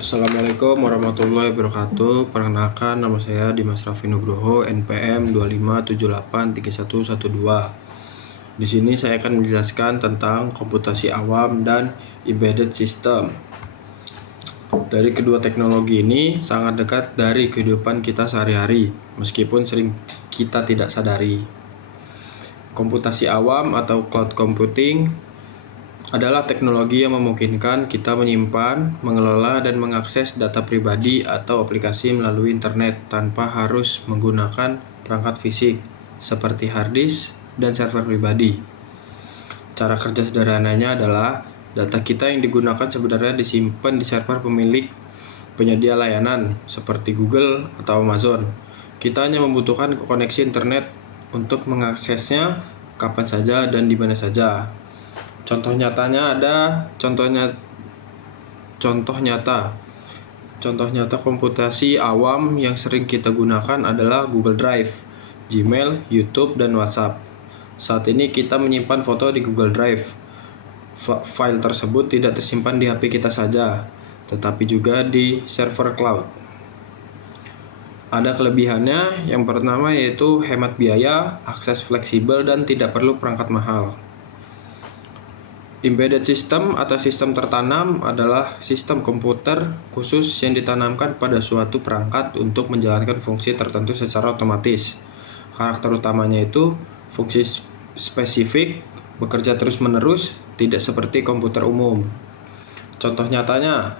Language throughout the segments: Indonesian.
Assalamualaikum warahmatullahi wabarakatuh. Perkenalkan, nama saya Dimas Raffi Nugroho, NPM 25783112. Di sini saya akan menjelaskan tentang komputasi awam dan embedded system. Dari kedua teknologi ini sangat dekat dari kehidupan kita sehari-hari, meskipun sering kita tidak sadari. Komputasi awam atau cloud computing adalah teknologi yang memungkinkan kita menyimpan, mengelola, dan mengakses data pribadi atau aplikasi melalui internet tanpa harus menggunakan perangkat fisik seperti hard disk dan server pribadi. Cara kerja sederhananya adalah data kita yang digunakan sebenarnya disimpan di server pemilik penyedia layanan seperti Google atau Amazon. Kita hanya membutuhkan koneksi internet untuk mengaksesnya kapan saja dan di mana saja. Contoh nyata komputasi awam yang sering kita gunakan adalah Google Drive, Gmail, YouTube, dan WhatsApp. Saat ini kita menyimpan foto di Google Drive. File tersebut tidak tersimpan di HP kita saja, tetapi juga di server cloud. Ada kelebihannya, yang pertama yaitu hemat biaya, akses fleksibel, dan tidak perlu perangkat mahal. Embedded system atau sistem tertanam adalah sistem komputer khusus yang ditanamkan pada suatu perangkat untuk menjalankan fungsi tertentu secara otomatis. Karakter utamanya itu fungsi spesifik, bekerja terus-menerus, tidak seperti komputer umum. Contoh nyatanya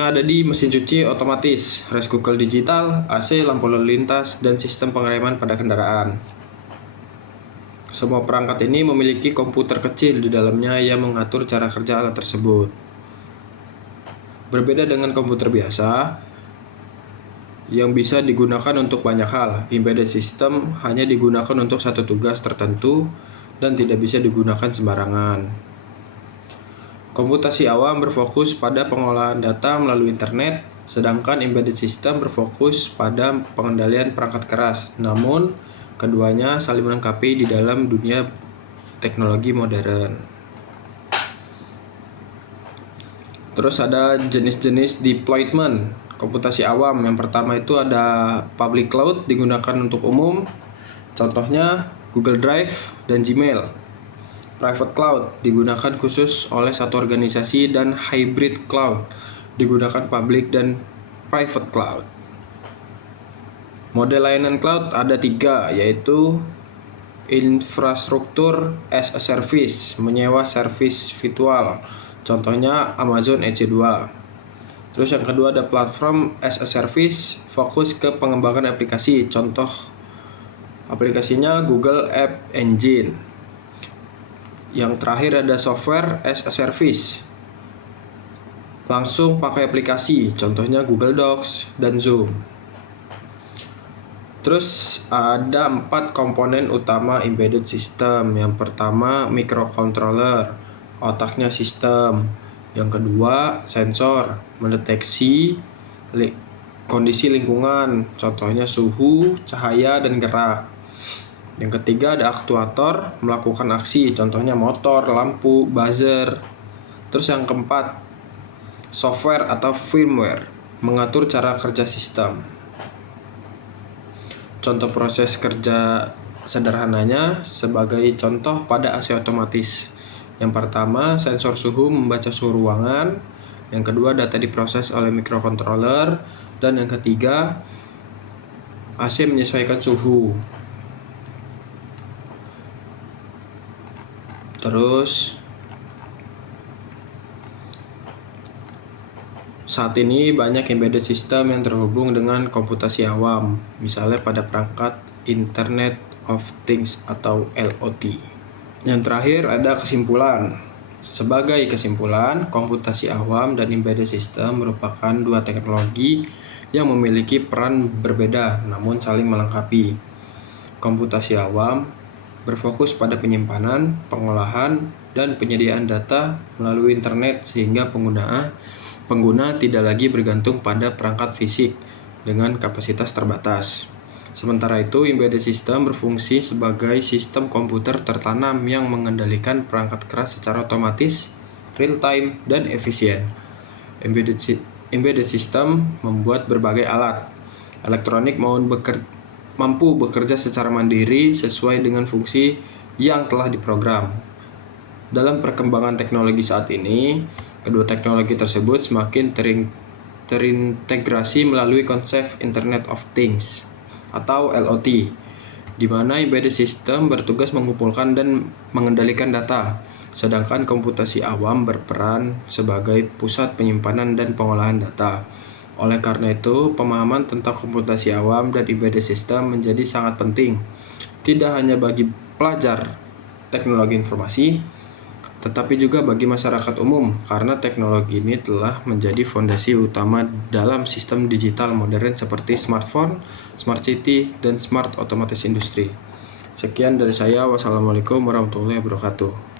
ada di mesin cuci otomatis, rice cooker digital, AC, lampu lalu lintas, dan sistem pengereman pada kendaraan. Semua perangkat ini memiliki komputer kecil di dalamnya yang mengatur cara kerja alat tersebut. Berbeda dengan komputer biasa yang bisa digunakan untuk banyak hal, embedded system hanya digunakan untuk satu tugas tertentu dan tidak bisa digunakan sembarangan. Komputasi awam berfokus pada pengolahan data melalui internet, sedangkan embedded system berfokus pada pengendalian perangkat keras. Namun, keduanya saling melengkapi di dalam dunia teknologi modern. Terus ada jenis-jenis deployment komputasi awam. Yang pertama itu ada public cloud, digunakan untuk umum. Contohnya Google Drive dan Gmail. Private cloud digunakan khusus oleh satu organisasi, dan hybrid cloud digunakan public dan private cloud. Model layanan cloud ada 3, yaitu infrastruktur as a service, menyewa servis virtual, contohnya Amazon EC2. Terus yang kedua ada platform as a service, fokus ke pengembangan aplikasi, contoh aplikasinya Google App Engine. Yang terakhir ada software as a service, langsung pakai aplikasi, contohnya Google Docs dan Zoom. Terus ada 4 komponen utama embedded system. Yang pertama microcontroller, otaknya sistem. Yang kedua sensor, mendeteksi kondisi lingkungan, contohnya suhu, cahaya, dan gerak. Yang ketiga ada aktuator, melakukan aksi, contohnya motor, lampu, buzzer. Terus yang keempat software atau firmware, mengatur cara kerja sistem. Contoh proses kerja sederhananya sebagai contoh pada AC otomatis. Yang pertama, sensor suhu membaca suhu ruangan. Yang kedua, data diproses oleh microcontroller. Dan yang ketiga, AC menyesuaikan suhu. Terus saat ini banyak embedded system yang terhubung dengan komputasi awam, misalnya pada perangkat Internet of Things atau IoT. Yang terakhir ada kesimpulan. Sebagai kesimpulan, komputasi awam dan embedded system merupakan 2 teknologi yang memiliki peran berbeda namun saling melengkapi. Komputasi awam berfokus pada penyimpanan, pengolahan, dan penyediaan data melalui internet sehingga pengguna tidak lagi bergantung pada perangkat fisik dengan kapasitas terbatas. Sementara itu, embedded system berfungsi sebagai sistem komputer tertanam yang mengendalikan perangkat keras secara otomatis, real time, dan efisien. Embedded system membuat berbagai alat elektronik mampu bekerja secara mandiri sesuai dengan fungsi yang telah diprogram. Dalam perkembangan teknologi saat ini, kedua teknologi tersebut semakin terintegrasi melalui konsep Internet of Things atau IoT, di mana embedded system bertugas mengumpulkan dan mengendalikan data, sedangkan komputasi awam berperan sebagai pusat penyimpanan dan pengolahan data. Oleh karena itu, pemahaman tentang komputasi awam dan embedded system menjadi sangat penting, tidak hanya bagi pelajar teknologi informasi, tetapi juga bagi masyarakat umum, karena teknologi ini telah menjadi fondasi utama dalam sistem digital modern seperti smartphone, smart city, dan smart otomatis industri. Sekian dari saya. Wassalamualaikum warahmatullahi wabarakatuh.